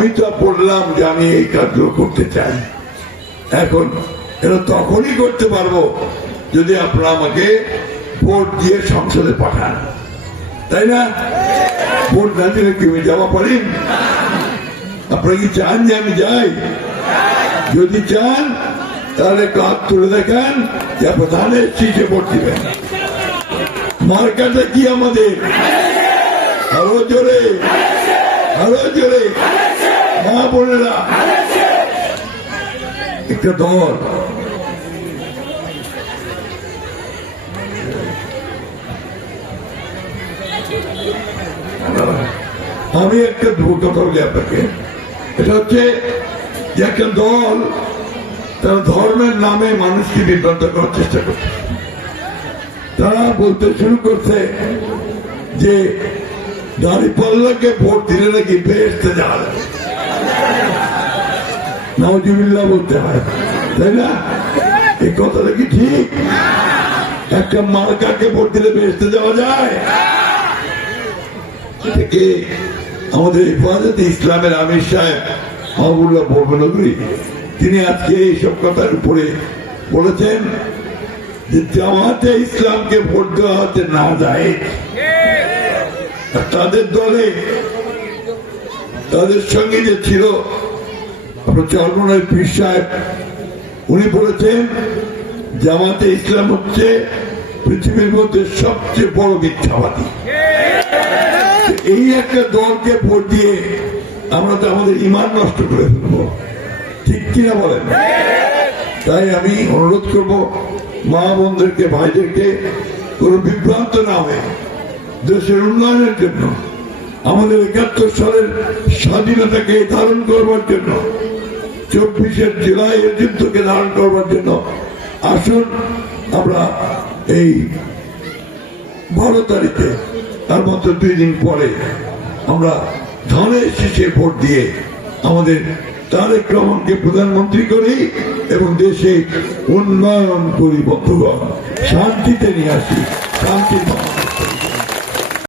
আমি তো পড়লাম যে আমি এই কাজগুলো করতে চাই। এখন এটা তখনই করতে পারবো যদি আপনারা আমাকে ভোট দিয়ে সংসদে পাঠান, তাই না? ভোট না দিলে কি আমি যাওয়া পারি? আপনারা কি চান যে আমি যাই? যদি চান তাহলে কাজ তুলে দেখান যে প্রধানের সিটে ভোট দিবেন। মার্কাটা কি আমাদের? আরো জোরে, আরো জোরে মা বোনেরা। একটা দল আমি একটা কথা বলি আপনাকে, এটা হচ্ছে যে একটা দল তারা ধর্মের নামে মানুষকে বিভ্রান্ত করার চেষ্টা করছে। তারা বলতে শুরু করছে যে দাঁড়িপাল্লাকে ভোট দিলে নাকি বেহেশতে যাওয়া যাবে। নাউজুবিল্লাহ বলতে হয়, তাই না? এই কথাটা কি ঠিক? একটা মার্কাকে ভোট দিলে বেহেশতে যাওয়া যায়? আমাদের হেফাজতে ইসলামের আমির সাহেব মাহবুবুল্লাহ বরকতনগরী তিনি আজকে এইসব কথার উপরে বলেছেন যে জামাতে ইসলামকে ভোট দেওয়া হতে না যায়। তাদের দলে তাদের সঙ্গে যে ছিল চরমনাই পীর সাহেব, উনি বলেছেন জামাতে ইসলাম হচ্ছে পৃথিবীর মধ্যে সবচেয়ে বড় মিথ্যাবাদী। এই একটা দলকে ভোট দিয়ে আমরা তো আমাদের ঈমান নষ্ট করে ফেলবো, ঠিক কিনা বলেন? তাই আমি অনুরোধ করব মা বোনদেরকে, ভাইদেরকে কোন বিভ্রান্ত না হয়ে দেশের উন্নয়নের জন্য, আমাদের ৭১ সালের স্বাধীনতাকে ধারণ করবার জন্য, ২৪ জুলাইয়ের যুদ্ধকে ধারণ করবার জন্য আসুন আমরা এই ১২ তারিখে তার মাত্র ২ দিন পরে আমরা ধানের শীষে ভোট দিয়ে আমাদের তারেক রহমানকে প্রধানমন্ত্রী করি এবং দেশে উন্নয়ন করি। বন্ধুগণ, শান্তিতে নিয়ে আসি, শান্তির